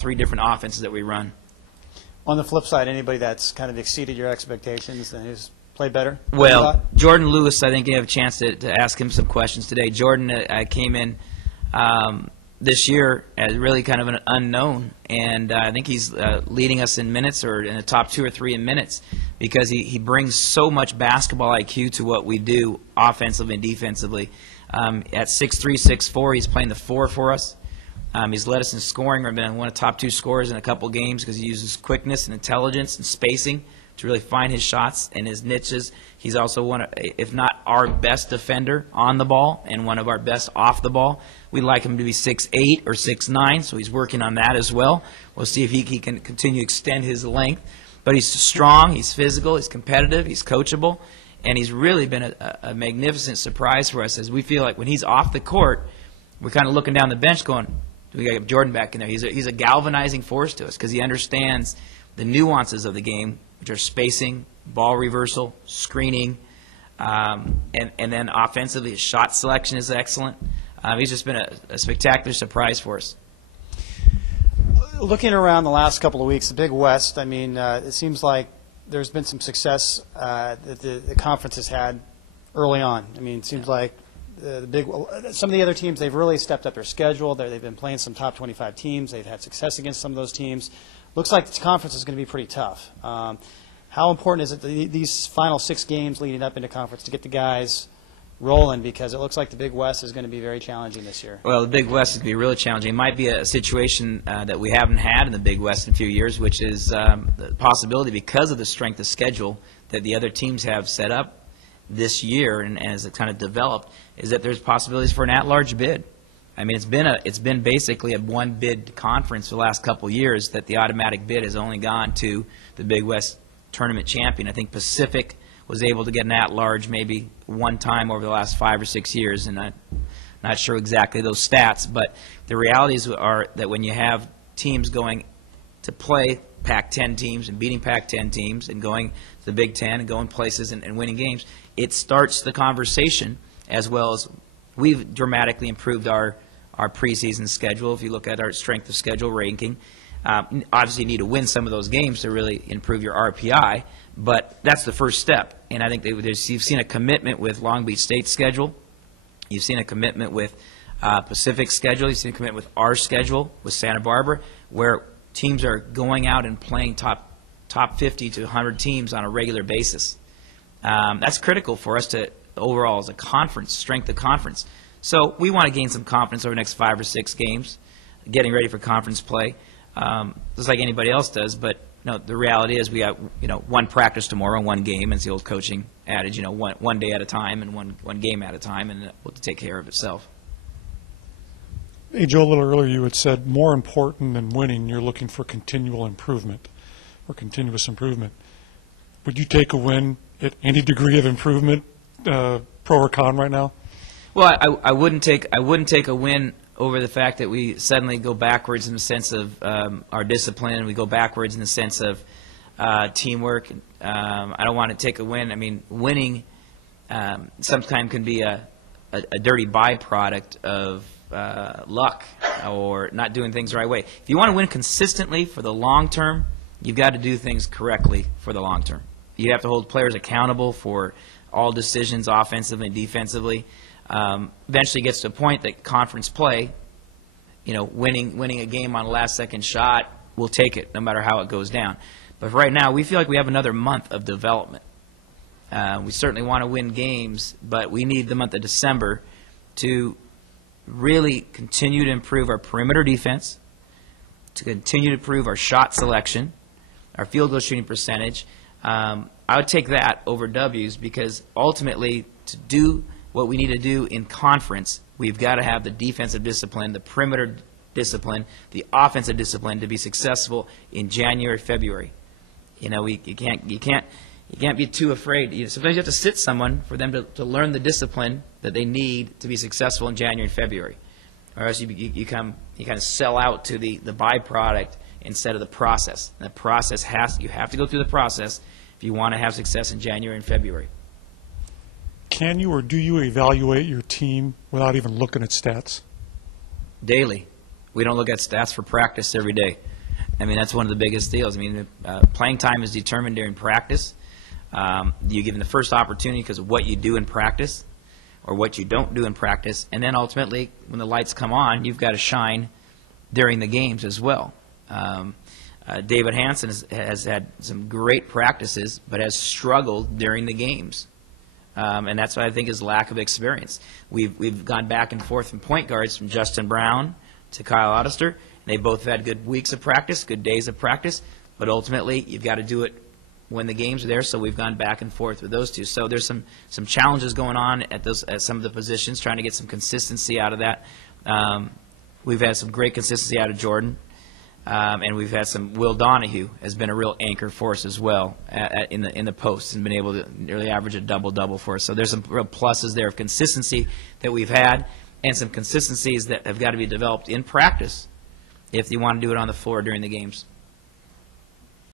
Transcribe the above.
3 different offenses that we run. On the flip side, anybody that's kind of exceeded your expectations and who's played better? Well, Jordan Lewis, I think you have a chance to ask him some questions today. Jordan came in this year as really kind of an unknown, and I think he's leading us in minutes, or in the top 2 or 3 in minutes, because he brings so much basketball IQ to what we do offensively and defensively. At 6'3", 6'4", he's playing the 4 for us. He's led us in scoring. We've been one of the top 2 scorers in a couple games because he uses quickness and intelligence and spacing to really find his shots and his niches. He's also one of, if not our best defender on the ball and one of our best off the ball. We'd like him to be 6'8" or 6'9", so he's working on that as well. We'll see if he can continue to extend his length. But he's strong, he's physical, he's competitive, he's coachable, and he's really been a magnificent surprise for us, as we feel like when he's off the court, we're kind of looking down the bench going, we got to get Jordan back in there. He's a galvanizing force to us because he understands the nuances of the game, which are spacing, ball reversal, screening, and then offensively his shot selection is excellent. He's just been a spectacular surprise for us. Looking around the last couple of weeks, the Big West, I mean, it seems like there's been some success that the conference has had early on. I mean, it seems like some of the other teams, they've really stepped up their schedule. They've been playing some top 25 teams. They've had success against some of those teams. Looks like the conference is going to be pretty tough. How important is it these final 6 games leading up into conference to get the guys rolling, because it looks like the Big West is going to be very challenging this year? Well, the Big West is going to be really challenging. It might be a situation that we haven't had in the Big West in a few years, which is the possibility, because of the strength of schedule that the other teams have set up this year and as it kind of developed, is that there's possibilities for an at-large bid. I mean, it's been basically a one-bid conference for the last couple of years, that the automatic bid has only gone to the Big West tournament champion. I think Pacific was able to get an at-large maybe one time over the last 5 or 6 years, and I'm not sure exactly those stats, but the realities are that when you have teams going to play Pac-10 teams and beating Pac-10 teams and going to the Big Ten and going places and winning games, it starts the conversation, as well as we've dramatically improved our preseason schedule. If you look at our strength of schedule ranking, obviously you need to win some of those games to really improve your RPI, but that's the first step. And I think you've seen a commitment with Long Beach State's schedule. You've seen a commitment with Pacific's schedule. You've seen a commitment with our schedule with Santa Barbara, where teams are going out and playing top 50 to 100 teams on a regular basis. That's critical for us to overall as a conference, strength of conference. So we want to gain some confidence over the next 5 or 6 games, getting ready for conference play, just like anybody else does. But the reality is we got one practice tomorrow and 1 game. It's the old coaching adage, one day at a time and one game at a time, and it will take care of itself. Hey, Joe, a little earlier you had said more important than winning, you're looking for continual improvement or continuous improvement. Would you take a win at any degree of improvement, pro or con, right now? Well, I wouldn't take a win over the fact that we suddenly go backwards in the sense of our discipline. We go backwards in the sense of teamwork. I don't want to take a win. I mean, winning sometimes can be a dirty byproduct of luck or not doing things the right way. If you want to win consistently for the long term, you've got to do things correctly for the long term. You have to hold players accountable for all decisions, offensively and defensively. Eventually gets to a point that conference play, winning a game on a last-second shot, we'll take it no matter how it goes down. But right now, we feel like we have another month of development. We certainly want to win games, but we need the month of December to really continue to improve our perimeter defense, to continue to improve our shot selection, our field goal shooting percentage. I would take that over W's, because ultimately to do what we need to do in conference, we've got to have the defensive discipline, the perimeter discipline, the offensive discipline to be successful in January, February. You can't be too afraid. Sometimes you have to sit someone for them to learn the discipline that they need to be successful in January and February, or else you kind of sell out to the byproduct instead of the process. And the process you have to go through the process if you want to have success in January and February. Can you or do you evaluate your team without even looking at stats? Daily. We don't look at stats for practice every day. I mean, that's one of the biggest deals. I mean, playing time is determined during practice. You're given the first opportunity because of what you do in practice or what you don't do in practice. And then ultimately, when the lights come on, you've got to shine during the games as well. David Hansen has had some great practices, but has struggled during the games. And that's what I think is lack of experience. We've gone back and forth from point guards from Justin Brown to Kyle Oddister. They both have had good weeks of practice, good days of practice, but ultimately you've got to do it when the games are there, so we've gone back and forth with those two. So there's some challenges going on at some of the positions, trying to get some consistency out of that. We've had some great consistency out of Jordan, and we've had some. Will Donahue has been a real anchor for us as well in the post, and been able to nearly average a double-double for us. So there's some real pluses there of consistency that we've had, and some consistencies that have got to be developed in practice if you want to do it on the floor during the games.